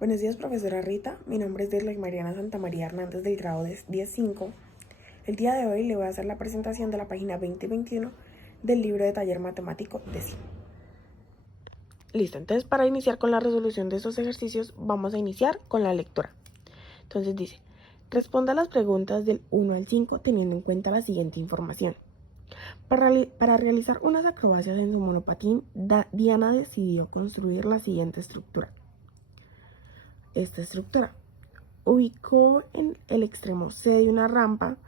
Buenos días, profesora Rita. Mi nombre es Derley Mariana Santamaría Hernández del grado de 10-5. El día de hoy le voy a hacer la presentación de la página 20 y 21 del libro de taller matemático décimo. Listo, entonces para iniciar con la resolución de estos ejercicios vamos a iniciar con la lectura. Entonces dice, responda las preguntas del 1 al 5 teniendo en cuenta la siguiente información. Para realizar unas acrobacias en su monopatín, Diana decidió construir la siguiente estructura. Esta estructura ubicó en el extremo C de una rampa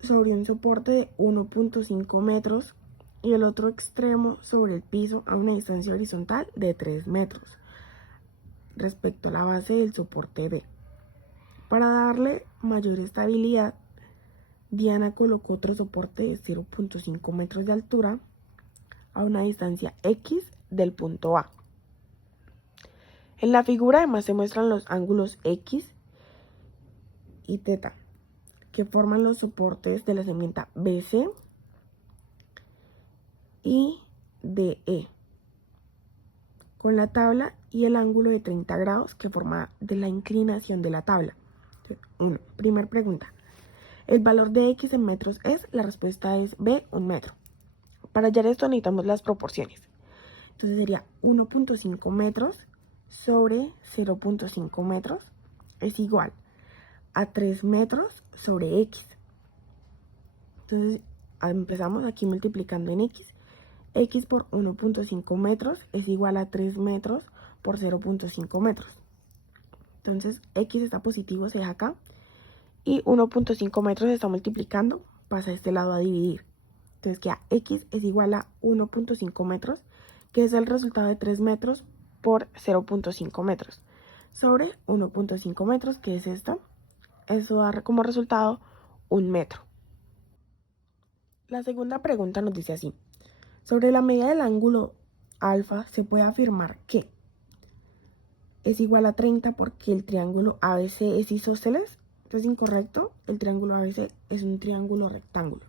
sobre un soporte de 1.5 metros y el otro extremo sobre el piso a una distancia horizontal de 3 metros respecto a la base del soporte B. Para darle mayor estabilidad, Diana colocó otro soporte de 0.5 metros de altura a una distancia X del punto A. En la figura además se muestran los ángulos X y θ que forman los soportes de la segmenta BC y DE, con la tabla y el ángulo de 30 grados que forma de la inclinación de la tabla. 1. Primera pregunta. ¿El valor de X en metros es? La respuesta es B, 1 metro. Para hallar esto necesitamos las proporciones. Entonces sería 1.5 metros sobre 0.5 metros es igual a 3 metros sobre X. Entonces empezamos aquí multiplicando en X. X por 1.5 metros es igual a 3 metros por 0.5 metros. Entonces X está positivo, se deja acá. Y 1.5 metros se está multiplicando, pasa a este lado a dividir. Entonces queda X es igual a 1.5 metros, que es el resultado de 3 metros por 0.5 metros. Sobre 1.5 metros, que es esto. Eso da como resultado 1 metro. La segunda pregunta nos dice así. Sobre la medida del ángulo alfa se puede afirmar que es igual a 30 porque el triángulo ABC es isósceles. Esto es incorrecto. El triángulo ABC es un triángulo rectángulo.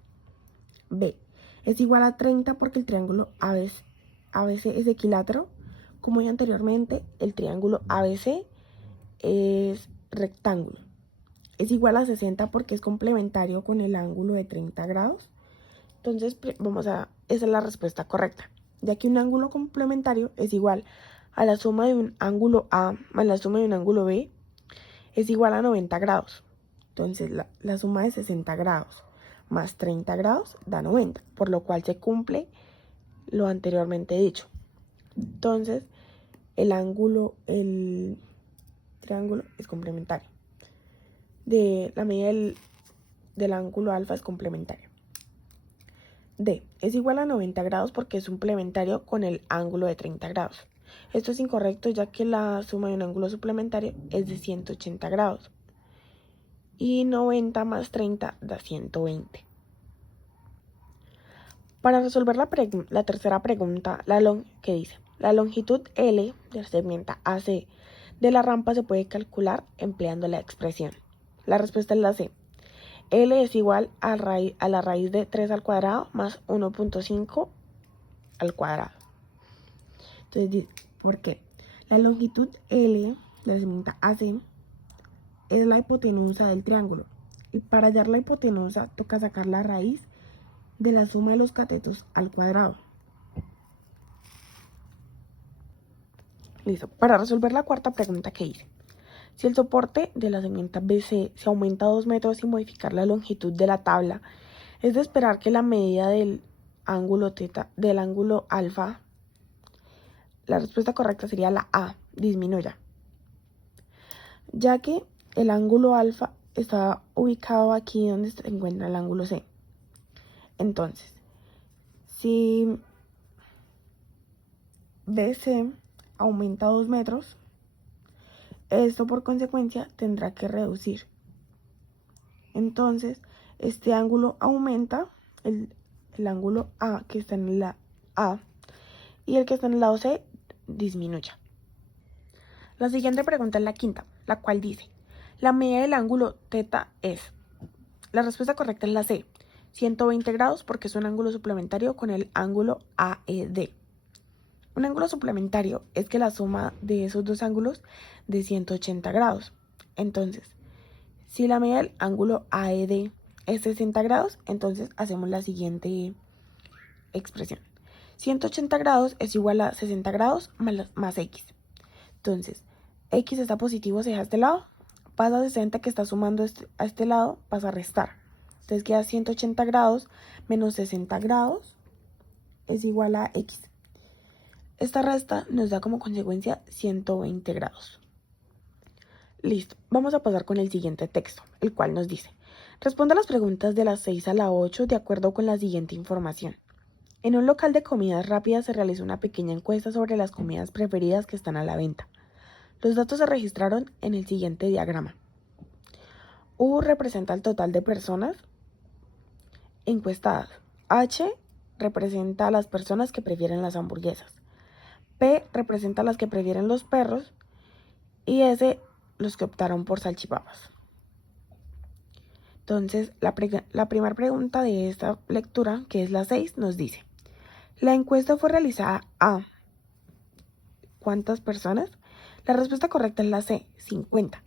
B. Es igual a 30 porque el triángulo ABC es equilátero. Como ya anteriormente, el triángulo ABC es rectángulo. Es igual a 60 porque es complementario con el ángulo de 30 grados. Entonces, esa es la respuesta correcta, ya que un ángulo complementario es igual a la suma de un ángulo A más la suma de un ángulo B es igual a 90 grados. Entonces, la suma de 60 grados más 30 grados da 90, por lo cual se cumple lo anteriormente dicho. Entonces, el triángulo es complementario. La medida del ángulo alfa es complementaria. D. Es igual a 90 grados porque es suplementario con el ángulo de 30 grados. Esto es incorrecto ya que la suma de un ángulo suplementario es de 180 grados. Y 90 más 30 da 120. Para resolver la tercera pregunta, que dice, la longitud L de la segmenta AC de la rampa se puede calcular empleando la expresión. La respuesta es la C. L es igual a la raíz de 3 al cuadrado más 1.5 al cuadrado. Entonces, ¿por qué? La longitud L de la segmenta AC es la hipotenusa del triángulo. Y para hallar la hipotenusa toca sacar la raíz de la suma de los catetos al cuadrado. Listo. Para resolver la cuarta pregunta que hice. Si el soporte de la segmenta BC se aumenta a 2 metros sin modificar la longitud de la tabla, es de esperar que la medida del ángulo alfa, la respuesta correcta sería la A, disminuya, ya que el ángulo alfa está ubicado aquí donde se encuentra el ángulo C. Entonces, si BC aumenta 2 metros, esto por consecuencia tendrá que reducir. Entonces, este ángulo aumenta, el ángulo A que está en la A y el que está en el lado C disminuye. La siguiente pregunta es la quinta, la cual dice, la medida del ángulo θ es. La respuesta correcta es la C, 120 grados porque es un ángulo suplementario con el ángulo AED. Un ángulo suplementario es que la suma de esos dos ángulos de 180 grados. Entonces, si la medida del ángulo AED es 60 grados, entonces hacemos la siguiente expresión. 180 grados es igual a 60 grados más X. Entonces, X está positivo, se deja a este lado, pasa a 60 que está sumando a este lado, pasa a restar. Entonces queda 180 grados menos 60 grados es igual a X. Esta resta nos da como consecuencia 120 grados. Listo, vamos a pasar con el siguiente texto, el cual nos dice: responde a las preguntas de las 6 a la 8 de acuerdo con la siguiente información. En un local de comidas rápidas se realizó una pequeña encuesta sobre las comidas preferidas que están a la venta. Los datos se registraron en el siguiente diagrama. U representa el total de personas encuestadas. H representa a las personas que prefieren las hamburguesas. P representa a las que prefieren los perros. Y S los que optaron por salchipapas. Entonces, la primera pregunta de esta lectura, que es la 6, nos dice: la encuesta fue realizada a ¿cuántas personas? La respuesta correcta es la C, 50,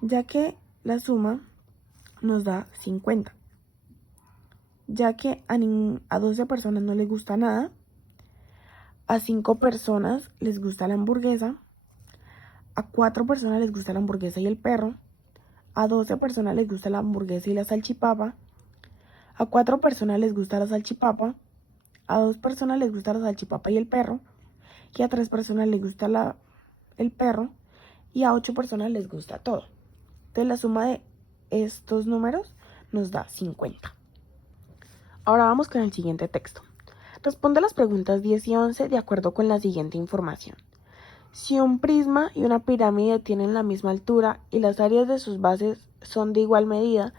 ya que la suma nos da 50. Ya que a 12 personas no les gusta nada, a 5 personas les gusta la hamburguesa, a 4 personas les gusta la hamburguesa y el perro, a 12 personas les gusta la hamburguesa y la salchipapa, a 4 personas les gusta la salchipapa, a 2 personas les gusta la salchipapa y el perro, y a 3 personas les gusta el perro, y a 8 personas les gusta todo. Entonces la suma de estos números nos da 50. Ahora vamos con el siguiente texto. Responde a las preguntas 10 y 11 de acuerdo con la siguiente información. Si un prisma y una pirámide tienen la misma altura y las áreas de sus bases son de igual medida,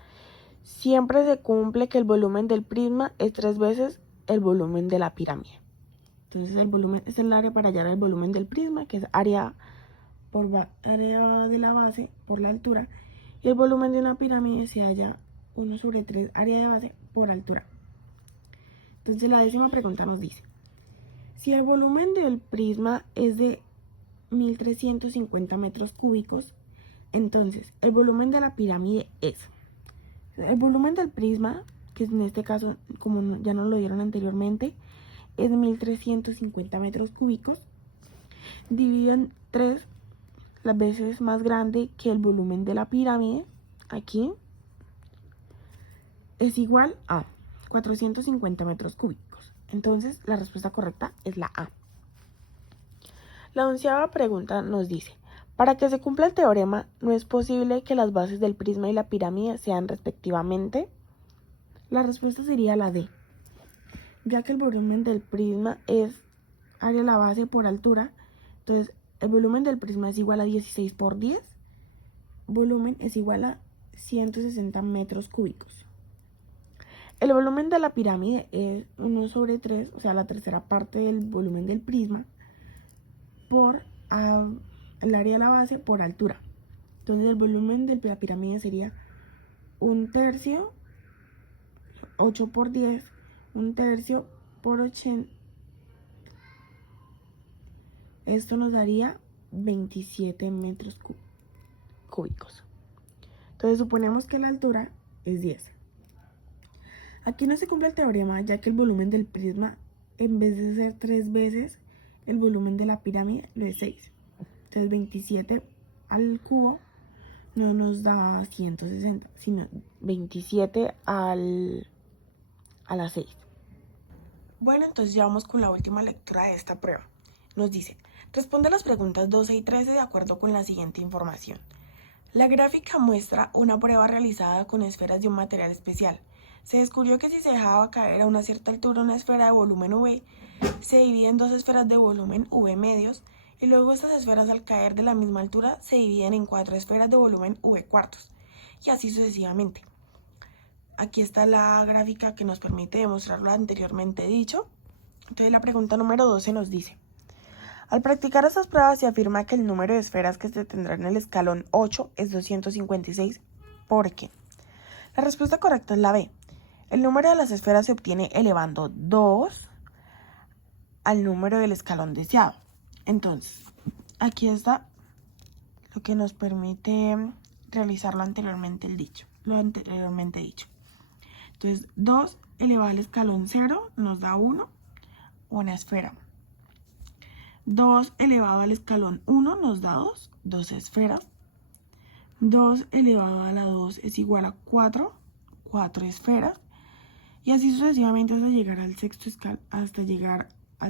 siempre se cumple que el volumen del prisma es 3 veces el volumen de la pirámide. Entonces el volumen es el área para hallar el volumen del prisma, que es área de la base por la altura, y el volumen de una pirámide se halla 1/3 área de base por altura. Entonces la 10ª pregunta nos dice: si el volumen del prisma es de 1350 metros cúbicos, entonces el volumen de la pirámide es el volumen del prisma, que en este caso, como ya nos lo dieron anteriormente, es 1350 metros cúbicos, dividido en 3 las veces más grande que el volumen de la pirámide, aquí, es igual a 450 metros cúbicos. Entonces la respuesta correcta es la A. La 11ª pregunta nos dice: para que se cumpla el teorema, ¿no es posible que las bases del prisma y la pirámide sean respectivamente? La respuesta sería la D, ya que el volumen del prisma es área de la base por altura. Entonces el volumen del prisma es igual a 16 por 10, volumen es igual a 160 metros cúbicos. El volumen de la pirámide es 1/3, o sea, la tercera parte del volumen del prisma, por el área de la base por altura. Entonces el volumen de la pirámide sería 1/3, 8 por 10, 1/3 por 80. Esto nos daría 27 metros cúbicos. Entonces suponemos que la altura es 10. Aquí no se cumple el teorema, ya que el volumen del prisma, en vez de ser 3 veces el volumen de la pirámide, lo es 6. Entonces 27 al cubo no nos da 160, sino 27 a la 6. Bueno, entonces ya vamos con la última lectura de esta prueba. Nos dice: responde a las preguntas 12 y 13 de acuerdo con la siguiente información. La gráfica muestra una prueba realizada con esferas de un material especial. Se descubrió que si se dejaba caer a una cierta altura una esfera de volumen V, se divide en 2 esferas de volumen V medios, y luego estas esferas al caer de la misma altura se dividen en 4 esferas de volumen V cuartos, y así sucesivamente. Aquí está la gráfica que nos permite demostrar lo anteriormente dicho. Entonces la pregunta número 12 nos dice: al practicar estas pruebas se afirma que el número de esferas que se tendrá en el escalón 8 es 256. ¿Por qué? La respuesta correcta es la B. El número de las esferas se obtiene elevando 2 al número del escalón deseado. Entonces, aquí está lo que nos permite realizar lo anteriormente dicho. Entonces, 2 elevado al escalón 0 nos da 1, una esfera. 2 elevado al escalón 1 nos da 2 esferas. 2 elevado a la 2 es igual a 4 esferas. Y así sucesivamente hasta llegar al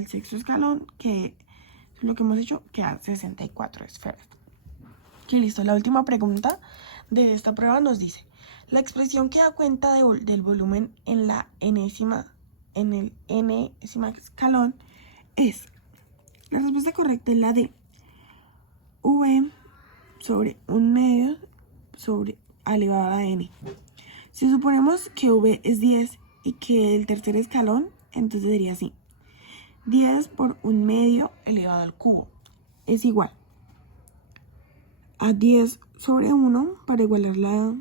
sexto escalón, que es lo que hemos hecho, que da 64 esferas. Y listo, la última pregunta de esta prueba nos dice: la expresión que da cuenta del volumen en el enésima escalón es... La respuesta correcta es la de V sobre 1/2 sobre a elevado a la n. Si suponemos que V es 10 y que el tercer escalón, entonces sería así: 10 por 1/2 elevado al cubo es igual a 10 sobre 1 para igualarla,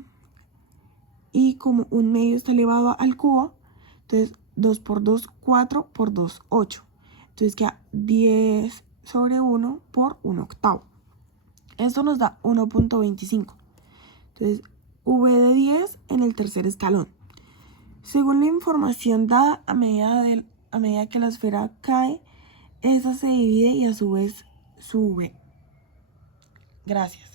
y como 1/2 está elevado al cubo, entonces 2 por 2, 4 por 2, 8. Entonces queda 10 sobre 1 por 1/8. Esto nos da 1.25. Entonces, V de 10 en el tercer escalón. Según la información dada, a medida que la esfera cae, esta se divide y a su vez sube. Gracias.